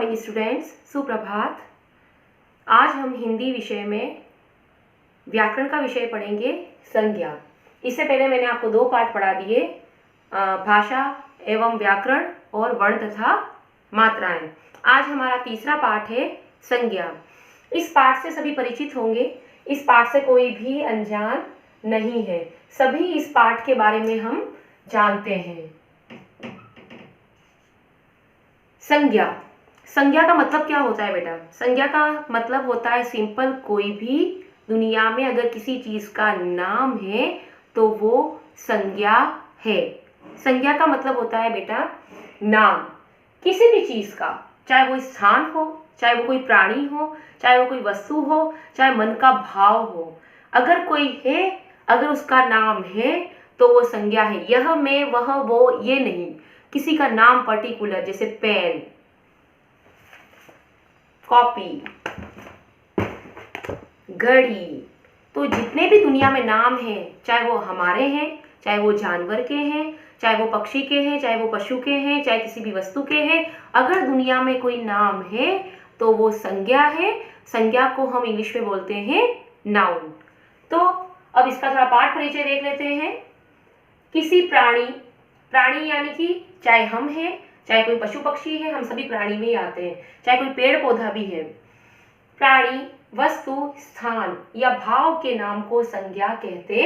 Morning students, सुप्रभात। आज हम हिंदी विषय में व्याकरण का विषय पढ़ेंगे, संज्ञा। इससे पहले मैंने आपको 2 पाठ पढ़ा दिए, भाषा एवं व्याकरण और वर्ण तथा मात्राएं। आज हमारा तीसरा पाठ है, संज्ञा। इस पाठ से सभी परिचित होंगे, इस पाठ से कोई भी अनजान नहीं है, सभी इस पाठ के बारे में हम जानते हैं। संज्ञा, संज्ञा का मतलब क्या होता है बेटा? संज्ञा का मतलब होता है सिंपल, कोई भी दुनिया में अगर किसी चीज का नाम है तो वो संज्ञा है। संज्ञा का मतलब होता है बेटा नाम किसी भी चीज का, चाहे वो स्थान हो, चाहे वो कोई प्राणी हो, चाहे वो कोई वस्तु हो, चाहे मन का भाव हो। अगर कोई है, अगर उसका नाम है तो वो संज्ञा है। यह, मैं, वह, वो, ये नहीं, किसी का नाम पर्टिकुलर, जैसे पेन, कॉपी, घड़ी। तो जितने भी दुनिया में नाम हैं, चाहे वो हमारे हैं, चाहे वो जानवर के हैं, चाहे वो पक्षी के हैं, चाहे वो पशु के हैं, चाहे किसी भी वस्तु के हैं, अगर दुनिया में कोई नाम है तो वो संज्ञा है। संज्ञा को हम इंग्लिश में बोलते हैं नाउन। तो अब इसका थोड़ा पाठ परिचय देख लेते हैं। किसी प्राणी, प्राणी यानी कि चाहे हम हैं, चाहे कोई पशु पक्षी है, हम सभी प्राणी में ही आते हैं, चाहे कोई पेड़ पौधा भी है। प्राणी, वस्तु, स्थान या भाव के नाम को संज्ञा कहते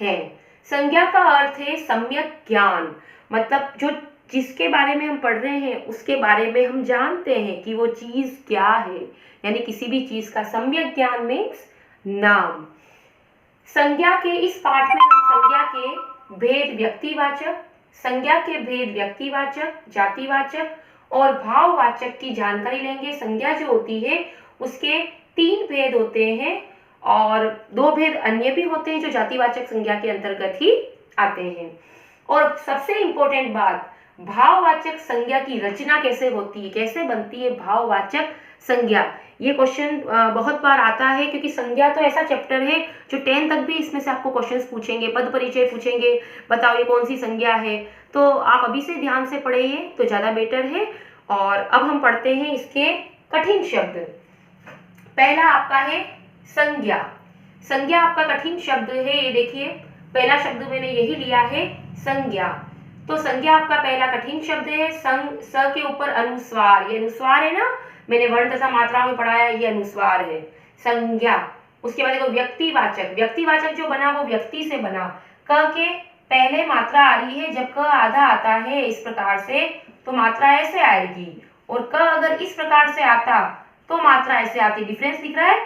हैं। संज्ञा का अर्थ है सम्यक ज्ञान, मतलब जो जिसके बारे में हम पढ़ रहे हैं उसके बारे में हम जानते हैं कि वो चीज क्या है, यानी किसी भी चीज का सम्यक ज्ञान मीन्स नाम। संज्ञा के इस पाठ में हम संज्ञा के भेद व्यक्तिवाचक, संज्ञा के भेद व्यक्तिवाचक, जातिवाचक और भाववाचक की जानकारी लेंगे। संज्ञा जो होती है उसके 3 भेद होते हैं और 2 भेद अन्य भी होते हैं जो जातिवाचक संज्ञा के अंतर्गत ही आते हैं। और सबसे इंपॉर्टेंट बात, भाववाचक संज्ञा की रचना कैसे होती है, कैसे बनती है भाववाचक संज्ञा। ये क्वेश्चन बहुत बार आता है, क्योंकि संज्ञा तो ऐसा चैप्टर है जो 10 तक भी इसमें से आपको क्वेश्चंस पूछेंगे, पद परिचय पूछेंगे, बताओ ये कौन सी संज्ञा है। तो आप अभी से ध्यान से पढ़िए तो ज़्यादा बेटर है। और अब हम पढ़ते हैं इसके कठिन शब्द। पहला आपका है संज्ञा। संज्ञा आपका कठिन शब्द है, ये देखिए पहला शब्द मैंने यही लिया है, संज्ञा। तो संज्ञा आपका पहला कठिन शब्द है। संग, स के ऊपर अनुस्वार, ये अनुस्वार है ना, मैंने वर्ण तथा मात्रा में पढ़ाया, ये अनुस्वार है संज्ञा। उसके बाद देखो व्यक्तिवाचक, व्यक्तिवाचक जो बना वो व्यक्ति से बना। क के पहले मात्रा आ रही है, जब क आधा आता है इस प्रकार से तो मात्रा ऐसे आएगी, और क अगर इस प्रकार से आता तो मात्रा ऐसे आती। डिफरेंस दिख रहा है,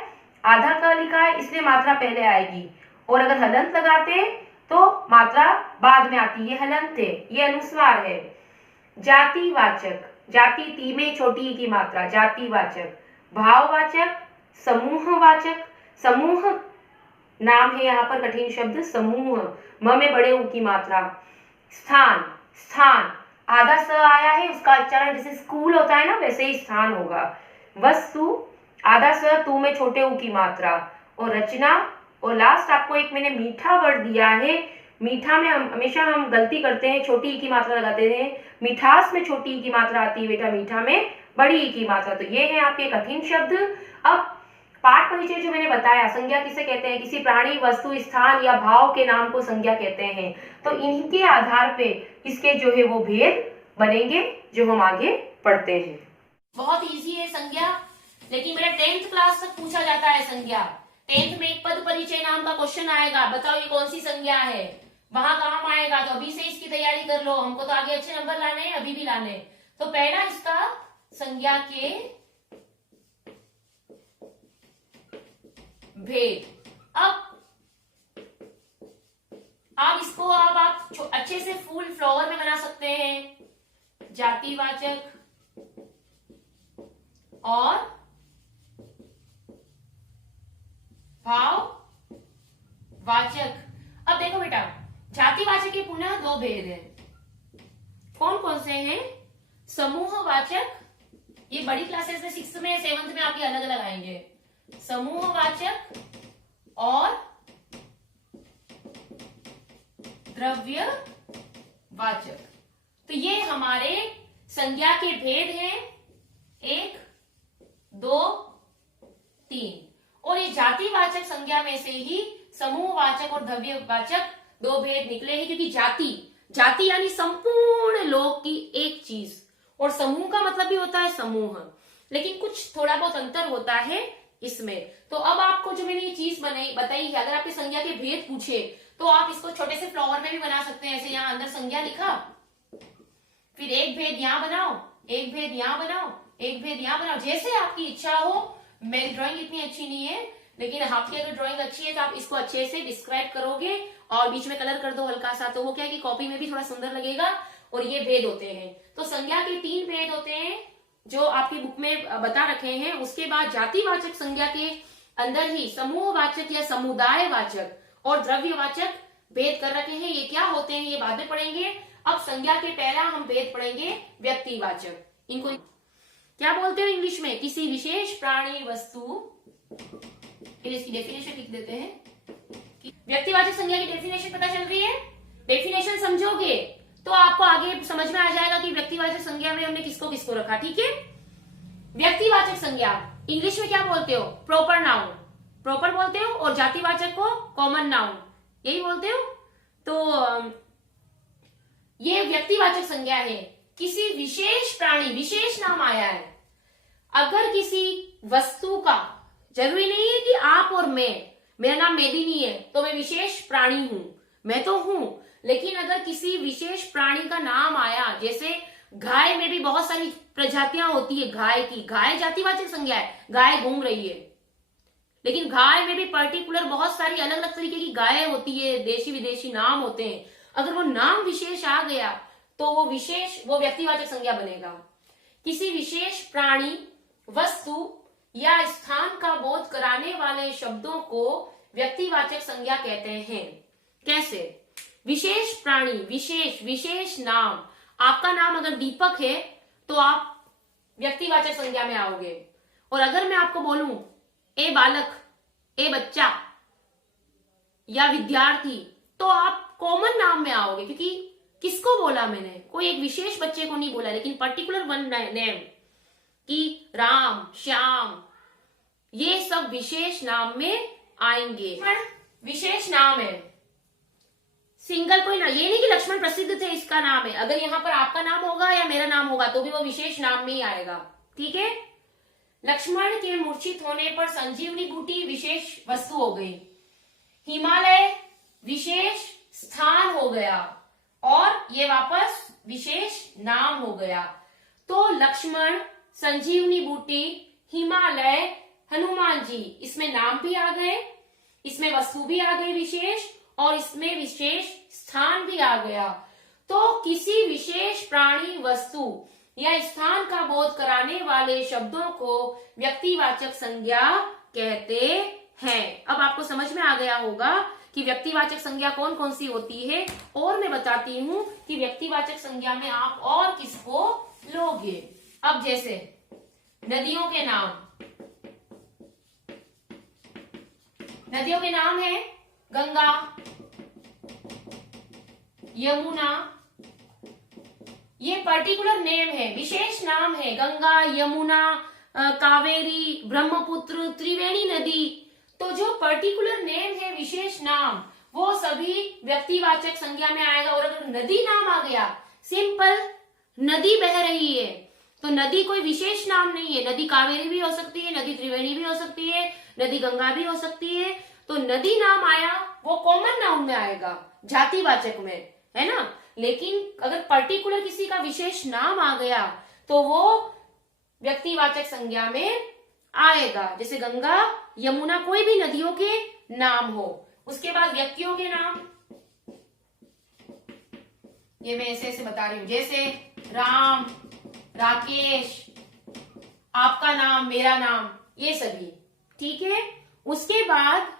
आधा क लिखा है इसलिए मात्रा पहले आएगी, और अगर हलंत लगाते तो मात्रा बाद में आती है, हलंत है, ये अनुस्वार है। जातिवाचक, जाति ती में छोटी ई की मात्रा, जातिवाचक। भाववाचक, समूहवाचक, समूह नाम है यहाँ पर कठिन शब्द समूह, म में बड़े ऊ की मात्रा। स्थान, स्थान आधा स आया है, उसका उच्चारण जैसे स्कूल होता है ना वैसे ही स्थान होगा। वस्तु, आधा स तू में छोटे ऊ की मात्रा। और रचना, और लास्ट आपको एक मैंने मीठा वर्ड दिया है। मीठा में हम हमेशा गलती करते हैं, छोटी ई की मात्रा लगाते हैं। मिठास में छोटी ई की मात्रा आती है बेटा, मीठा में बड़ी ई की मात्रा। तो ये है आपके कठिन शब्द। अब पाठ परिचय जो मैंने बताया, संज्ञा किसे कहते हैं? किसी प्राणी, वस्तु, स्थान या भाव के नाम को संज्ञा कहते हैं। तो इनके आधार पे इसके जो है वो भेद बनेंगे जो हम आगे पढ़ते हैं। बहुत इजी है संज्ञा, लेकिन मेरा 10th क्लास तक पूछा जाता है संज्ञा। 10th में एक पद परिचय नाम का क्वेश्चन आएगा, बताओ ये कौन सी संज्ञा है, वहां काम आएगा। तो अभी से इसकी तैयारी कर लो, हमको तो आगे अच्छे नंबर लाने हैं, अभी भी लाने। तो पहला इसका संज्ञा के भेद। अब इसको आप अच्छे से फूल फ्लावर में बना सकते हैं। जातिवाचक और भाववाचक। अब देखो बेटा, जातिवाचक के पुनः 2 भेद हैं। कौन कौन से हैं? समूहवाचक, ये बड़ी क्लासेस में 6th में 7th में आपके अलग अलग आएंगे। समूहवाचक और द्रव्यवाचक। तो ये हमारे संज्ञा के भेद हैं। एक में से ही समूहवाचक और द्रव्यवाचक दो भेद निकले हैं, क्योंकि जाति यानी संपूर्ण लोग की एक चीज, और समूह का मतलब भी होता है समूह, लेकिन कुछ थोड़ा बहुत अंतर होता है इसमें। तो अब आपको जो मैंने ये चीज बताई है, अगर आपके संज्ञा के भेद पूछे तो आप इसको छोटे से फ्लावर में भी बना सकते हैं। ऐसे यहाँ अंदर संज्ञा लिखा, फिर एक भेद यहाँ बनाओ, एक भेद यहाँ बनाओ, एक भेद यहाँ बनाओ, जैसे आपकी इच्छा हो। मेरी ड्राइंग इतनी अच्छी नहीं है, लेकिन आपकी अगर ड्राइंग अच्छी है तो आप इसको अच्छे से डिस्क्राइब करोगे और बीच में कलर कर दो हल्का सा, तो वो क्या है कि कॉपी में भी थोड़ा सुंदर लगेगा। और ये भेद होते हैं, तो संज्ञा के 3 भेद होते हैं जो आपकी बुक में बता रखे हैं। उसके बाद जातिवाचक संज्ञा के अंदर ही समूहवाचक या समुदायवाचक और द्रव्यवाचक भेद कर रखे हैं। ये क्या होते हैं ये बाद में पढ़ेंगे। अब संज्ञा के पहला हम भेद पढ़ेंगे व्यक्तिवाचक। इनको क्या बोलते हैं इंग्लिश में? किसी विशेष प्राणी वस्तु, इसकी डेफिनेशन लिख देते हैं। व्यक्तिवाचक संज्ञा की डेफिनेशन पता चल रही है? डेफिनेशन समझोगे तो आपको आगे समझ में आ जाएगा कि व्यक्तिवाचक संज्ञा में हमने किसको किसको रखा। ठीक है, व्यक्तिवाचक संज्ञा इंग्लिश में क्या बोलते हो? प्रॉपर नाउन, प्रॉपर बोलते हो, और जातिवाचक को कॉमन नाउन, यही बोलते हो। तो ये व्यक्तिवाचक संज्ञा है। किसी विशेष प्राणी, विशेष नाम आया है। अगर किसी वस्तु का, जरूरी नहीं है कि आप और मैं, मेरा नाम मेदिनी है तो मैं विशेष प्राणी हूं, मैं तो हूं, लेकिन अगर किसी विशेष प्राणी का नाम आया, जैसे गाय में भी बहुत सारी प्रजातियां होती है गाय की, गाय जातिवाचक संज्ञा है, गाय घूम रही है, लेकिन गाय में भी पर्टिकुलर बहुत सारी अलग अलग तरीके की गाय होती है, देशी विदेशी नाम होते हैं। अगर वो नाम विशेष आ गया तो वो व्यक्तिवाचक संज्ञा बनेगा। किसी विशेष प्राणी, वस्तु या स्थान का बोध कराने वाले शब्दों को व्यक्तिवाचक संज्ञा कहते हैं। कैसे? विशेष प्राणी, विशेष नाम। आपका नाम अगर दीपक है तो आप व्यक्तिवाचक संज्ञा में आओगे, और अगर मैं आपको बोलूं ए बालक, ए बच्चा या विद्यार्थी, तो आप कॉमन नाम में आओगे, क्योंकि किसको बोला मैंने? कोई एक विशेष बच्चे को नहीं बोला, लेकिन पर्टिकुलर वन नेम कि राम, श्याम, ये सब विशेष नाम में आएंगे। विशेष नाम है, सिंगल कोई ना, ये नहीं कि लक्ष्मण प्रसिद्ध थे इसका नाम है। अगर यहाँ पर आपका नाम होगा या मेरा नाम होगा तो भी वो विशेष नाम में ही आएगा। ठीक है। लक्ष्मण के मूर्छित होने पर संजीवनी बूटी विशेष वस्तु हो गई, हिमालय विशेष स्थान हो गया, और ये वापस विशेष नाम हो गया। तो लक्ष्मण, संजीवनी बूटी, हिमालय, हनुमान जी, इसमें नाम भी आ गए, इसमें वस्तु भी आ गई विशेष, और इसमें विशेष स्थान भी आ गया। तो किसी विशेष प्राणी, वस्तु या स्थान का बोध कराने वाले शब्दों को व्यक्तिवाचक संज्ञा कहते हैं। अब आपको समझ में आ गया होगा कि व्यक्तिवाचक संज्ञा कौन कौन सी होती है, और मैं बताती हूं कि व्यक्तिवाचक संज्ञा में आप और किसको लोगे। अब जैसे नदियों के नाम, नदियों के नाम है गंगा, यमुना, ये पर्टिकुलर नेम है, विशेष नाम है। गंगा, यमुना, कावेरी, ब्रह्मपुत्र, त्रिवेणी नदी, तो जो पर्टिकुलर नेम है, विशेष नाम, वो सभी व्यक्तिवाचक संज्ञा में आएगा। और अगर नदी नाम आ गया, सिंपल नदी बह रही है, तो नदी कोई विशेष नाम नहीं है। नदी कावेरी भी हो सकती है, नदी त्रिवेणी भी हो सकती है, नदी गंगा भी हो सकती है। तो नदी नाम आया वो कॉमन नाउन में आएगा, जातिवाचक में, है ना। लेकिन अगर पर्टिकुलर किसी का विशेष नाम आ गया तो वो व्यक्तिवाचक संज्ञा में आएगा। जैसे गंगा, यमुना, कोई भी नदियों के नाम हो। उसके बाद व्यक्तियों के नाम, ये मैं ऐसे ऐसे बता रही हूं, जैसे राम, राकेश, आपका नाम, मेरा नाम, ये सभी। ठीक है। उसके बाद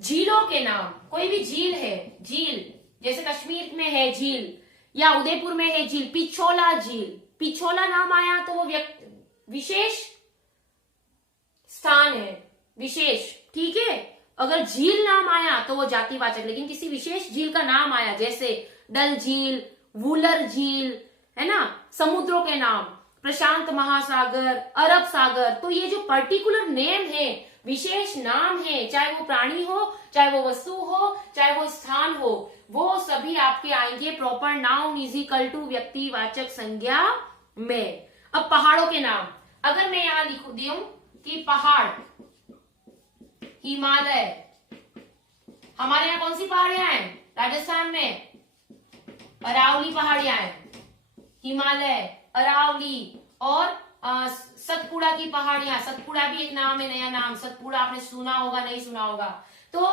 झीलों के नाम, कोई भी झील है, झील जैसे कश्मीर में है झील, या उदयपुर में है झील, पिछोला झील, पिछोला नाम आया तो वो विशेष स्थान है, विशेष। ठीक है। अगर झील नाम आया तो वो जातिवाचक, लेकिन किसी विशेष झील का नाम आया, जैसे डल झील, वुलर झील, है ना, समुद्रों के नाम, प्रशांत महासागर, अरब सागर, तो ये जो पर्टिकुलर नेम है विशेष नाम है, चाहे वो प्राणी हो, चाहे वो वस्तु हो, चाहे वो स्थान हो, वो सभी आपके आएंगे proper noun is equal to व्यक्तिवाचक संज्ञा में। अब पहाड़ों के नाम, अगर मैं यहां लिख दूं कि पहाड़, हिमालय, हमारे यहाँ कौन सी पहाड़ियां हैं राजस्थान में? अरावली पहाड़ियां हैं, हिमालय, अरावली और सतपुड़ा की पहाड़ियां। सतपुड़ा भी एक नाम है, नया नाम, सतपुड़ा आपने सुना होगा, नहीं सुना होगा। तो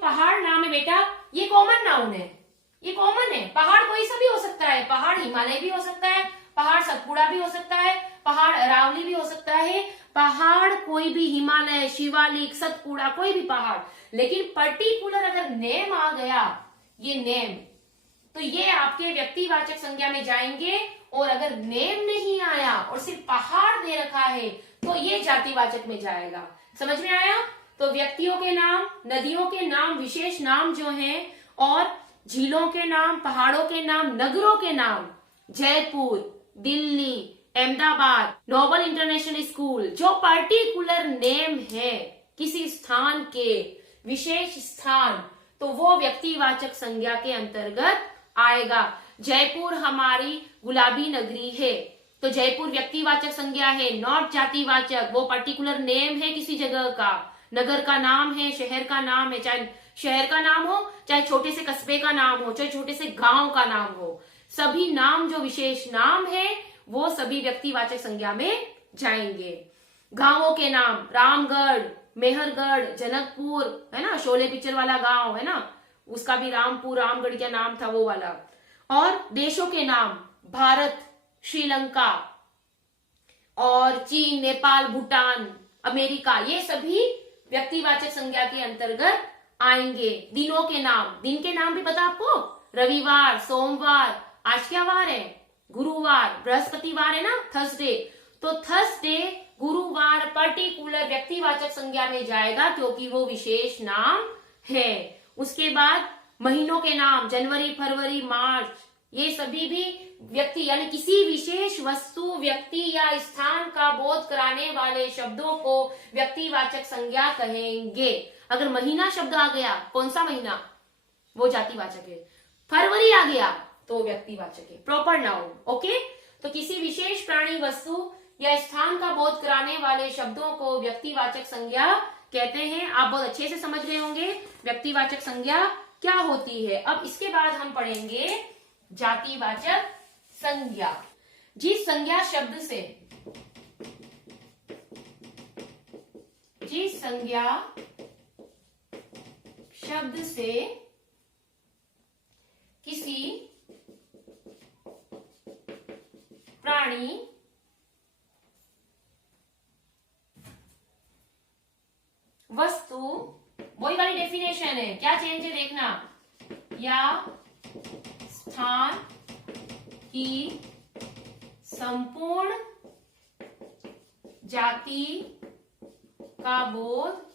पहाड़ नाम है बेटा, ये कॉमन नाउन है, ये कॉमन है। पहाड़ कोई सा भी हो सकता है, पहाड़ हिमालय भी हो सकता है, पहाड़ सतपुड़ा भी हो सकता है, पहाड़ अरावली भी हो सकता है, पहाड़ कोई भी, हिमालय, शिवालिक, सतपुड़ा, कोई भी पहाड़। लेकिन पर्टिकुलर अगर नेम आ गया, ये नेम, तो ये आपके व्यक्तिवाचक संज्ञा में जाएंगे। और अगर नेम नहीं आया और सिर्फ पहाड़ दे रखा है तो ये जातिवाचक में जाएगा। समझ में आया? तो व्यक्तियों के नाम, नदियों के नाम, विशेष नाम जो हैं, और झीलों के नाम, पहाड़ों के नाम, नगरों के नाम, Jaipur, Delhi, Ahmedabad, Noble International School, जो पार्टिकुलर नेम है किसी स्थान के, विशेष स्थान, तो वो व्यक्तिवाचक संज्ञा के अंतर्गत आएगा। जयपुर हमारी गुलाबी नगरी है, तो जयपुर व्यक्तिवाचक संज्ञा है, नॉट जातिवाचक। वो पर्टिकुलर नेम है किसी जगह का, नगर का नाम है, शहर का नाम है, चाहे शहर का नाम हो, चाहे छोटे से कस्बे का नाम हो, चाहे छोटे से गांव का नाम हो, सभी नाम जो विशेष नाम है वो सभी व्यक्तिवाचक संज्ञा में जाएंगे। गांवों के नाम, रामगढ़, मेहरगढ़, जनकपुर, है ना, शोले पिक्चर वाला गांव है ना, उसका भी रामपुर, रामगढ़ क्या नाम था वो वाला। और देशों के नाम, भारत, श्रीलंका और चीन, नेपाल, भूटान, अमेरिका, ये सभी व्यक्तिवाचक संज्ञा के अंतर्गत आएंगे। दिनों के नाम, दिन के नाम भी पता आपको, रविवार, सोमवार, आज क्या वार है? गुरुवार, बृहस्पतिवार है ना, थर्सडे। तो थर्सडे, गुरुवार पर्टिकुलर व्यक्तिवाचक संज्ञा में जाएगा क्योंकि वो विशेष नाम है। उसके बाद महीनों के नाम, जनवरी, फरवरी, मार्च, ये सभी भी व्यक्ति यानी किसी विशेष वस्तु, व्यक्ति या स्थान का बोध कराने वाले शब्दों को व्यक्तिवाचक संज्ञा कहेंगे। अगर महीना शब्द आ गया, कौन सा महीना, वो जातिवाचक है। फरवरी आ गया तो व्यक्तिवाचक है, प्रॉपर नाउन। ओके, तो किसी विशेष प्राणी, वस्तु या स्थान का बोध कराने वाले शब्दों को व्यक्तिवाचक संज्ञा कहते हैं। आप बहुत अच्छे से समझ रहे होंगे व्यक्तिवाचक संज्ञा क्या होती है। अब इसके बाद हम पढ़ेंगे जातिवाचक संज्ञा। जिस संज्ञा शब्द से, जिस संज्ञा शब्द से किसी प्राणी, वस्तु, वही वाली डेफिनेशन है, क्या चेंज है देखना, या स्थान की संपूर्ण जाति का बोध,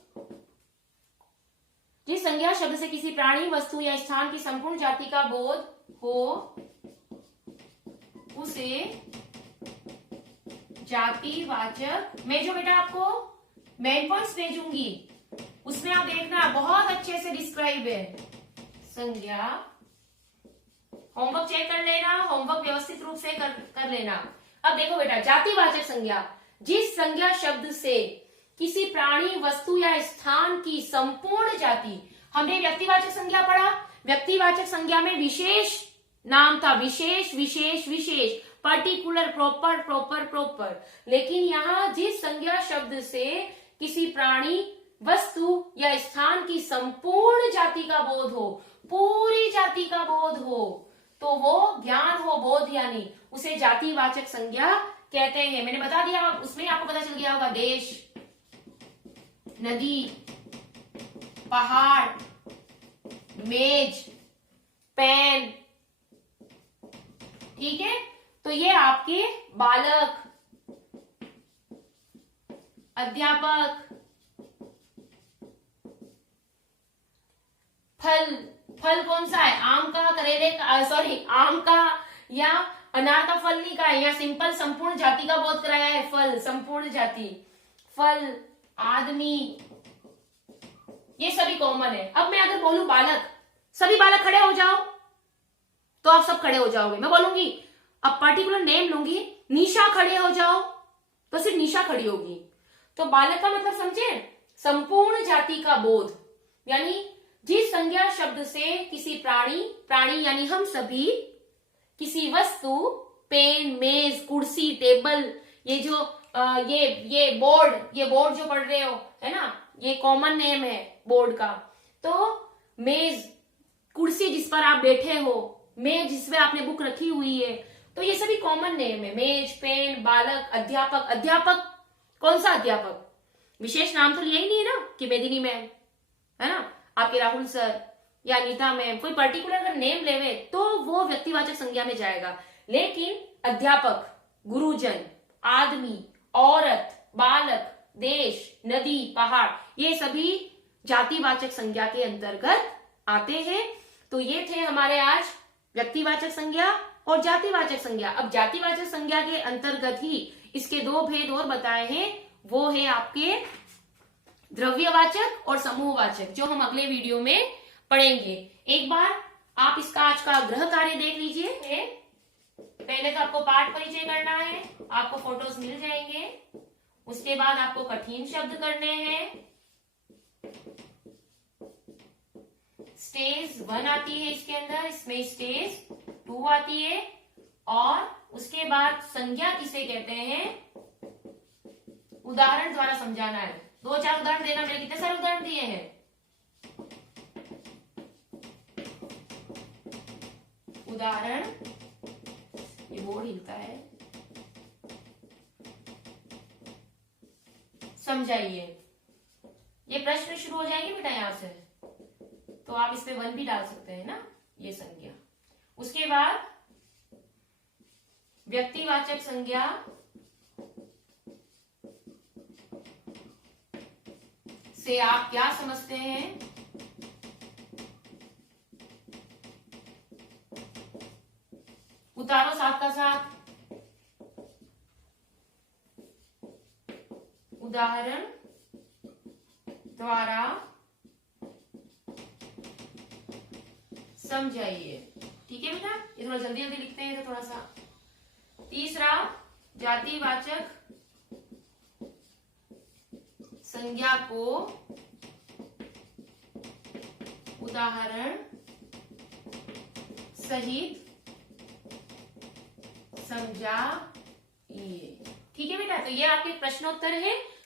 जिस संज्ञा शब्द से किसी प्राणी, वस्तु या स्थान की संपूर्ण जाति का बोध हो उसे जातिवाचक। मैं जो बेटा आपको मेन पॉइंट्स भेजूंगी उसमें आप देखना बहुत अच्छे से डिस्क्राइब है संज्ञा। होमवर्क चेक कर लेना, होमवर्क व्यवस्थित रूप से कर लेना। अब देखो बेटा, जातिवाचक संज्ञा, जिस संज्ञा शब्द से किसी प्राणी, वस्तु या स्थान की संपूर्ण जाति, हमने व्यक्तिवाचक संज्ञा पढ़ा, व्यक्तिवाचक संज्ञा में विशेष नाम था, विशेष, विशेष, विशेष, पर्टिकुलर, प्रॉपर, प्रॉपर, प्रॉपर। लेकिन यहां जिस संज्ञा शब्द से किसी प्राणी, वस्तु या स्थान की संपूर्ण जाति का बोध हो, पूरी जाति का बोध हो, तो वो ज्ञान हो, बोध यानी, उसे जातिवाचक संज्ञा कहते हैं। मैंने बता दिया, उसमें आपको पता चल गया होगा, देश, नदी, पहाड़, मेज, पेन, ठीक है। तो ये आपके बालक, अध्यापक, फल, फल कौन सा है, आम का, करेले का, सॉरी आम का या अनार का फल नहीं का है, या सिंपल संपूर्ण जाति का बोध कराया है, फल, संपूर्ण जाति, फल, आदमी, ये सभी कॉमन है। अब मैं अगर बोलूं बालक, सभी बालक खड़े हो जाओ, तो आप सब खड़े हो जाओगे। मैं बोलूंगी, अब पर्टिकुलर नेम लूंगी, निशा खड़े हो जाओ, तो सिर्फ निशा खड़ी होगी। तो बालक का मतलब समझे, संपूर्ण जाति का बोध, यानी जिस संज्ञा शब्द से किसी प्राणी, प्राणी यानी हम सभी, किसी वस्तु, पेन, मेज, कुर्सी, टेबल, ये जो ये बोर्ड जो पढ़ रहे हो, है ना, ये कॉमन नेम है बोर्ड का। तो मेज, कुर्सी जिस पर आप बैठे हो, मेज जिसमें आपने बुक रखी हुई है, तो ये सभी कॉमन नेम है। मेज, पेन, बालक, अध्यापक। अध्यापक कौन सा अध्यापक? विशेष नाम तो लिया ही नहीं है ना कि मेदिनी मैम, है ना, आपके राहुल सर या अनीता मैम, कोई पर्टिकुलर अगर नेम लेवे तो वो व्यक्तिवाचक संज्ञा में जाएगा। लेकिन अध्यापक, गुरुजन, आदमी, औरत, बालक, देश, नदी, पहाड़, ये सभी जातिवाचक संज्ञा के अंतर्गत आते हैं। तो ये थे हमारे आज व्यक्तिवाचक संज्ञा और जातिवाचक संज्ञा। अब जातिवाचक संज्ञा के अंतर्गत ही इसके दो भेद और बताए हैं, वो है आपके द्रव्यवाचक और समूहवाचक, जो हम अगले वीडियो में पढ़ेंगे। एक बार आप इसका आज का गृह कार्य देख लीजिए। पहले तो आपको पाठ परिचय करना है, आपको फोटोज मिल जाएंगे। उसके बाद आपको कठिन शब्द करने हैं। स्टेज 1 आती है इसके अंदर, इसमें स्टेज 2 आती है। और उसके बाद संज्ञा किसे कहते हैं, उदाहरण द्वारा समझाना है। 2-4 उदाहरण देना। मैंने कितने सारे उदाहरण दिए हैं? उदाहरण, ये बोर्ड हिलता है, समझाइए। ये प्रश्न शुरू हो जाएंगे बेटा यहां से, तो आप इस पे 1 भी डाल सकते हैं ना, ये संज्ञा। उसके बाद व्यक्तिवाचक संज्ञा से आप क्या समझते हैं? उतारो साथ का साथ। उदाहरण द्वारा समझाइए। ठीक है बेटा, ये थोड़ा जल्दी जल्दी लिखते हैं तो थोड़ा सा। तीसरा, जातिवाचक संज्ञा को उदाहरण सहित समझाइए। ठीक है बेटा, तो ये आपके प्रश्नोत्तर है।